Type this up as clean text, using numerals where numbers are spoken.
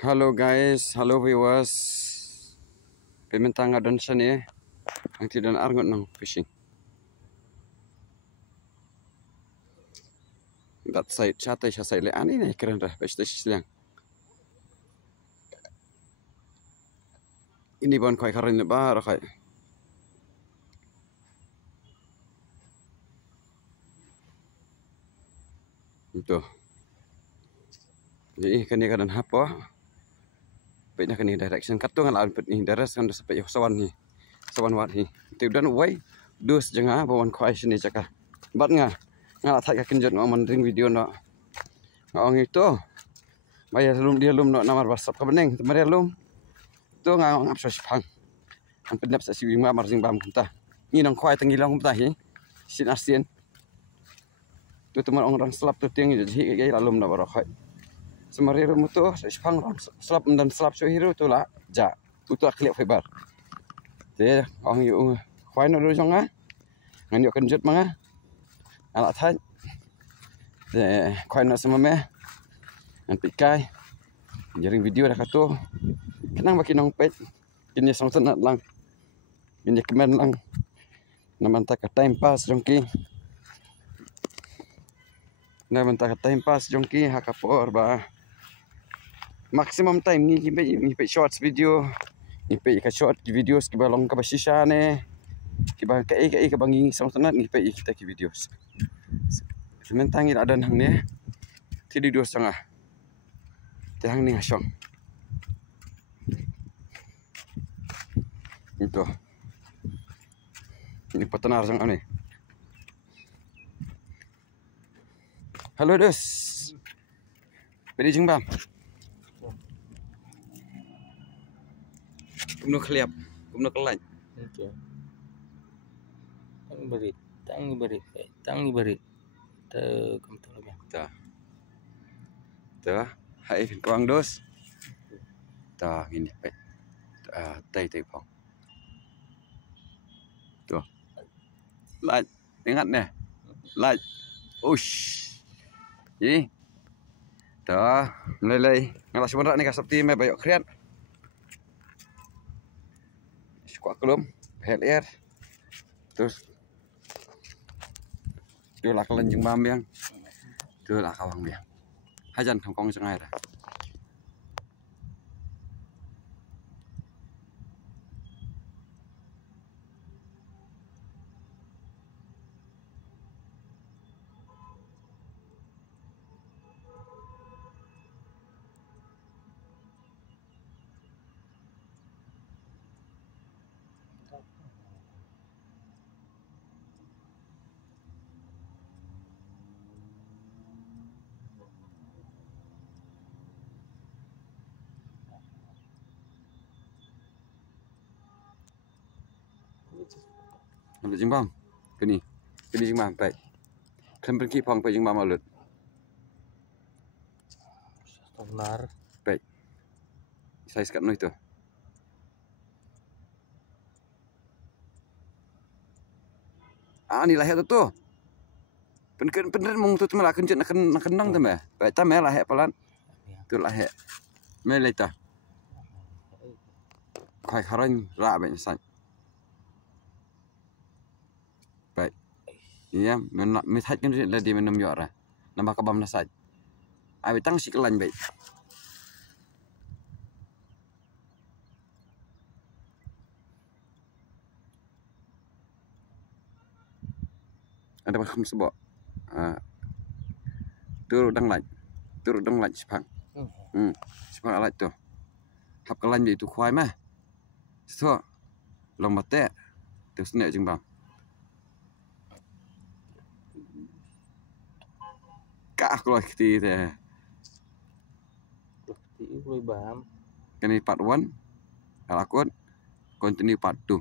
Halo guys, halo viewers. Pementang adon sini, ang tidak argot nang fishing. Dat side chatay siya sa ile ani na keren dah beste silang. Ini bon koi karin ba ra kai. Itu. Jadi kani kadan hapo. Peknya kani direction katung ala pet ni daras kan sampai sawan ni. Sawan wat ni. Tiudan uai dus jenga bon koi sini cakah. Bat nga. Ngala thak kenjot ngomong ring video no. Ngong itu. Bayar dia lum no nomor WhatsApp ka beneng. Temari lum. Tu ngong ngap sosipang. Ang pendap sa siwing ma marzing bam kenta. Ni nang khoi tengilong kenta hi. Sin asien. Tu teman orang selap tu tiang jadi gay lalum na baro khoi. Semari rum tu sosipang selap dan selap so hiru tu la ja. Tu akhlek fiber. Te ong yu khoi no lu jong a. Ngan yu kenjut manga. Ala thai. Te khoi no sama me. Ngan pikai. Jaring video dah katu. Kenang baki nong page. Kini sang senat lang. Kini kemen lang. Namanta ka time pass jongki. Namanta ka time pass jongki hakapor ba. Maximum time ni pe shorts video. Ni pe ka short videos ki balong ka basisha ne. Ki ba ka ka bangi sang senat ni pe kita ki videos. Sementang ada nang ne. Ti dua setengah. Tehang ni ngasong. Itu. Ini petenar sang ane. Halo dos. Beri jeng bam. Kumno keliap, kumno kelaj. Oke. Tangi beri. Te kam tu lagi. Tah. Tah, hai kuang dos. Tah ini pe. Tai pong. Tuh. Laj, ingat ne. Laj. Ush. Ji. Tah, melelai. Ngalas berat ni ka Sabti me bayok kriat. Kuat kelum, head air. Terus tu lah kelenjeng bam biang. Tu lah kawang biang. Hajan Hongkong sengai dah. Alut jeng bam. Kini jeng bam baik. Kan pergi pang pe jeng bam alut. Benar. Baik. Saya sekat no itu. Ni lahir tu. Pen mung tu malah kenjut nak nang tu me. Baik ta me lahir pelan. Tu lahir. Me leta. Kai kharan ra baik san. Baik. Iya, me thaj kan la di menam yo ra. Nambah kabam nasaj. Abi tang si kelan baik. Ada macam sebab. Turut dang laj sepang. Sepang alat tu. Hap kelan dia tu kuai mah. So, long mate. Terus nek jeng bang. Kah kalau kita teh. Ti boleh bam. Kini part 1. Alakut. Continue part 2.